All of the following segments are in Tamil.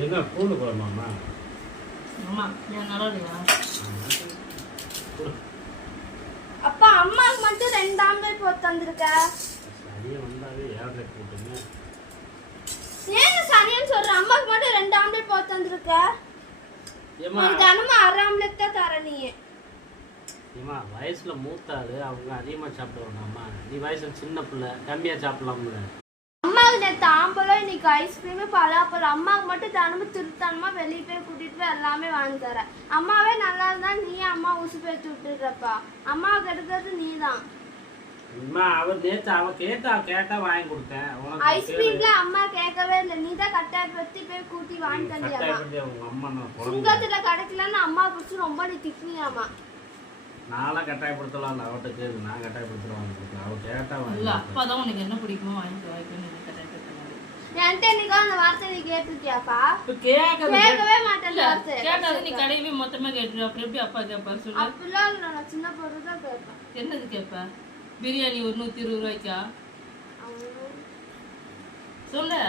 என்ன பூண்டு குழம்பாமா? ஆமா, ஏன் நல்லா இல்லையா? அப்பா அம்மாக்கு மட்டும் 2 ஆம்லெட் போட்டு தந்திருக்க. சரியா வந்தாவே ஆம்லெட் போட்டுங்க. ஏன் சரியான்னு சொல்ற? அம்மாக்கு மட்டும் 2 ஆம்லெட் போட்டு தந்திருக்க. ஏமா தினமும் 1/2 ஆம்லெட் தான் தர நீ. ஏமா வயசுல மூத்தாது, அவங்க அதிகமா சாப்பிடுவாங்கம்மா. நீ வயசுல சின்ன பிள்ளை, கம்மியா சாப்பிடலாம்ல. அம்மாவுக்கு நேற்று ஆம்பளம், இன்னைக்கு ஐஸ்கிரீமு, பலாப்பழம். அம்மாவுக்கு மட்டும் தினமும் திருத்தனமா வெளியே போய் கூட்டிட்டு போய் எல்லாமே வாங்கி தர. அம்மாவே நல்லா இருந்தா நீ அம்மா ஊசி பேத்து விட்டுருப்பா. அம்மாவுக்கு எடுக்கிறது நீ தான். அம்மா அவ நேத்து அவ கேட்டா வாங்கி கொடுத்தேன். ஐஸ்கிரீம்ல அம்மா கேட்கவே இல்லை, நீ தான் கட்டாயப்படுத்தி போய் கூட்டி வாங்கி தந்தியாமா. உங்க அம்மா சுங்கத்துல கிடைக்கலன்னு அம்மா பிடிச்சி ரொம்ப நீ திட்டினியாமா. நான்லாம் கட்டாயப்படுத்தலாம் அவட்டுக்கு, நான் கட்டாயப்படுத்துறேன். அவ கேட்டா இல்ல, அப்பதான் உனக்கு என்ன பிடிக்குமோ வாங்கிக்கோ என்கிட்ட இன்னைக்கு அந்த வார்த்தை நீ கேட்டிருக்கியாப்பா? கேட்கவே கேட்கவே மாட்டேன் வார்த்தை. கேட்டாது நீ கடையில மொத்தமா கேட்டு அப்புறம் எப்படி அப்பா கேட்பாரு சொல்லு. அப்படிலாம் இல்லை, நான் சின்ன பொருள் தான் கேட்பேன். என்னது கேட்ப? பிரியாணி ஒரு 120 ரூபாய்க்கா சொல்லு.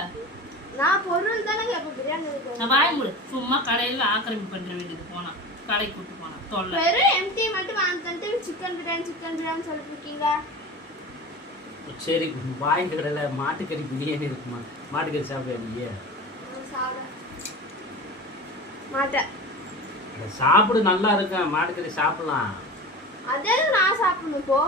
நான் பொருள் தானே கேட்பேன், பிரியாணி கேட்பேன். நான் வாங்கி முடி. சும்மா கடையில ஆக்கிரமிப்பு பண்ற வேண்டியது போனா கடைக்கு கூட்டு போனா தொல்லை. வெறும் எம்டி மட்டும் வாங்கி தந்துட்டு சிக்கன் பிரியாணி சொல்லிட்டு இருக்கீங்க. சரி வாங்கி கடையில மாட்டுக்கறி பிரியாணி இருக்குமா? மாட்டுக்கறி சாப்பிடுவீங்க? சாப்பிட மாட்டேன். சாப்பிடு, நல்லா இருக்கும் மாட்டுக்கறி சாப்பிடலாம். அதே நான் சாப்பிடணும் போ.